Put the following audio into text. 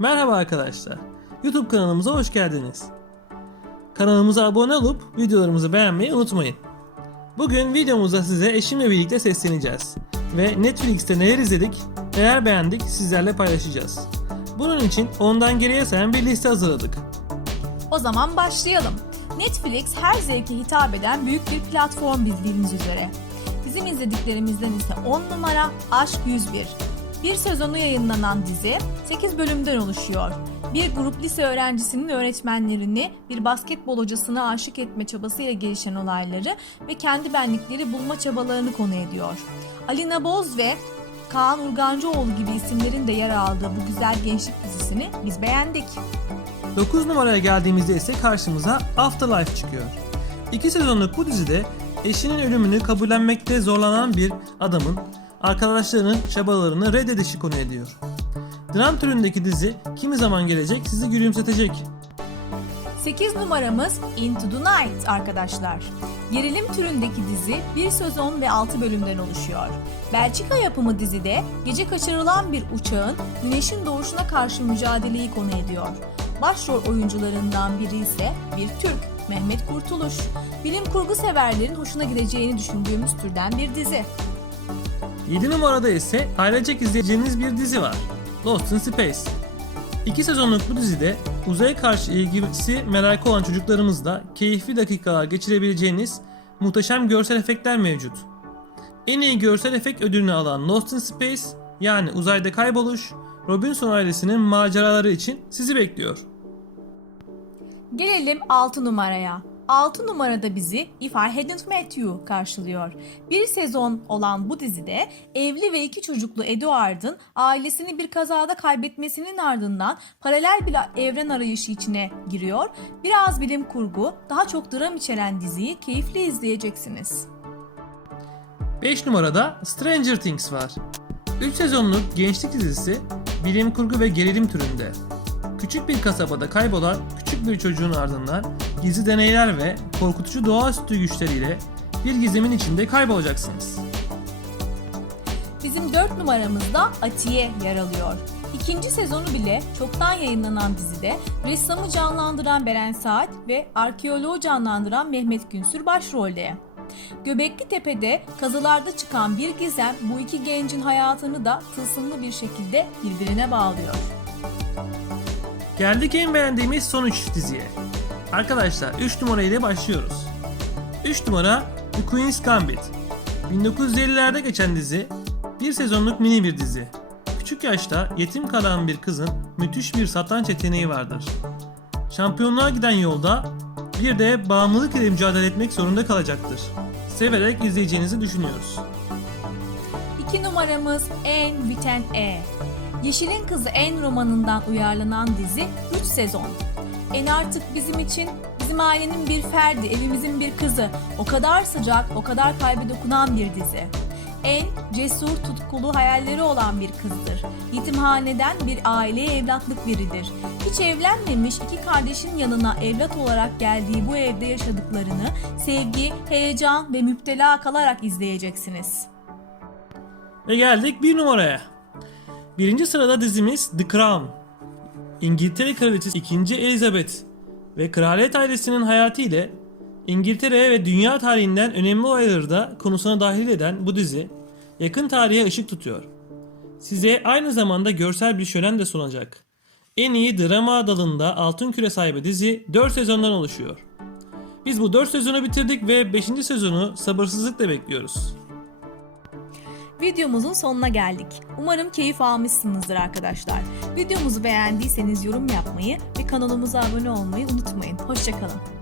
Merhaba arkadaşlar. YouTube kanalımıza hoş geldiniz. Kanalımıza abone olup videolarımızı beğenmeyi unutmayın. Bugün videomuzda size eşimle birlikte sesleneceğiz. Ve Netflix'te neler izledik, neler beğendik sizlerle paylaşacağız. Bunun için ondan geriye sayan bir liste hazırladık. O zaman başlayalım. Netflix her zevke hitap eden büyük bir platform bildiğiniz üzere. Bizim izlediklerimizden ise 10 numara Aşk 101. Bir sezonu yayınlanan dizi 8 bölümden oluşuyor. Bir grup lise öğrencisinin öğretmenlerini bir basketbol hocasına aşık etme çabasıyla gelişen olayları ve kendi benlikleri bulma çabalarını konu ediyor. Alina Boz ve Kaan Urgancıoğlu gibi isimlerin de yer aldığı bu güzel gençlik dizisini biz beğendik. 9 numaraya geldiğimizde ise karşımıza Afterlife çıkıyor. 2 sezonluk bu dizide eşinin ölümünü kabullenmekte zorlanan bir adamın arkadaşlarının çabalarını reddedişi konu ediyor. Dram türündeki dizi kimi zaman gelecek sizi gülümsetecek. 8 numaramız Into the Night arkadaşlar. Gerilim türündeki dizi bir sezon ve 6 bölümden oluşuyor. Belçika yapımı dizide gece kaçırılan bir uçağın güneşin doğuşuna karşı mücadeleyi konu ediyor. Başrol oyuncularından biri ise bir Türk, Mehmet Kurtuluş. Bilim kurgu severlerin hoşuna gideceğini düşündüğümüz türden bir dizi. 7 numarada ise ailecek izleyeceğiniz bir dizi var. Lost in Space. 2 sezonluk bu dizide uzaya karşı ilgisi merakı olan çocuklarımızla keyifli dakikalar geçirebileceğiniz muhteşem görsel efektler mevcut. En iyi görsel efekt ödülünü alan Lost in Space yani uzayda kayboluş Robinson ailesinin maceraları için sizi bekliyor. Gelelim 6 numaraya. 6 numarada bizi If I Hadn't Met You karşılıyor. Bir sezon olan bu dizide evli ve iki çocuklu Edward'ın ailesini bir kazada kaybetmesinin ardından paralel bir evren arayışı içine giriyor. Biraz bilim kurgu, daha çok dram içeren diziyi keyifle izleyeceksiniz. 5 numarada Stranger Things var. 3 sezonluk gençlik dizisi bilim kurgu ve gerilim türünde. Küçük bir kasabada kaybolan küçük bir çocuğun ardından gizli deneyler ve korkutucu doğaüstü güçleriyle bir gizemin içinde kaybolacaksınız. Bizim 4 numaramızda Atiye yer alıyor. İkinci sezonu bile çoktan yayınlanan dizide ressamı canlandıran Beren Saat ve arkeoloğu canlandıran Mehmet Günsür başrolde. Göbekli Tepe'de kazılarda çıkan bir gizem bu iki gencin hayatını da tılsımlı bir şekilde birbirine bağlıyor. Geldik en beğendiğimiz son 3 diziye. Arkadaşlar 3 numara ile başlıyoruz. 3 numara The Queen's Gambit. 1950'lerde geçen dizi, bir sezonluk mini bir dizi. Küçük yaşta yetim kalan bir kızın müthiş bir satranç yeteneği vardır. Şampiyonluğa giden yolda bir de bağımlılık ile mücadele etmek zorunda kalacaktır. Severek izleyeceğinizi düşünüyoruz. 2 numaramız En Biten E. Yeşilin Kızı En romanından uyarlanan dizi 3 sezon. En artık bizim için bizim ailenin bir ferdi, evimizin bir kızı. O kadar sıcak, o kadar kalbe dokunan bir dizi. En cesur, tutkulu hayalleri olan bir kızdır. Yetimhaneden bir aileye evlatlık biridir. Hiç evlenmemiş iki kardeşin yanına evlat olarak geldiği bu evde yaşadıklarını sevgi, heyecan ve müptela kalarak izleyeceksiniz. Ve geldik bir numaraya. Birinci sırada dizimiz The Crown. İngiltere Kraliçesi 2. Elizabeth ve kraliyet ailesinin hayatı ile İngiltere ve dünya tarihinden önemli olayları da konusuna dahil eden bu dizi yakın tarihe ışık tutuyor. Size aynı zamanda görsel bir şölen de sunacak. En iyi drama dalında altın küre sahibi dizi 4 sezondan oluşuyor. Biz bu 4 sezonu bitirdik ve 5. sezonu sabırsızlıkla bekliyoruz. Videomuzun sonuna geldik. Umarım keyif almışsınızdır arkadaşlar. Videomuzu beğendiyseniz yorum yapmayı ve kanalımıza abone olmayı unutmayın. Hoşçakalın.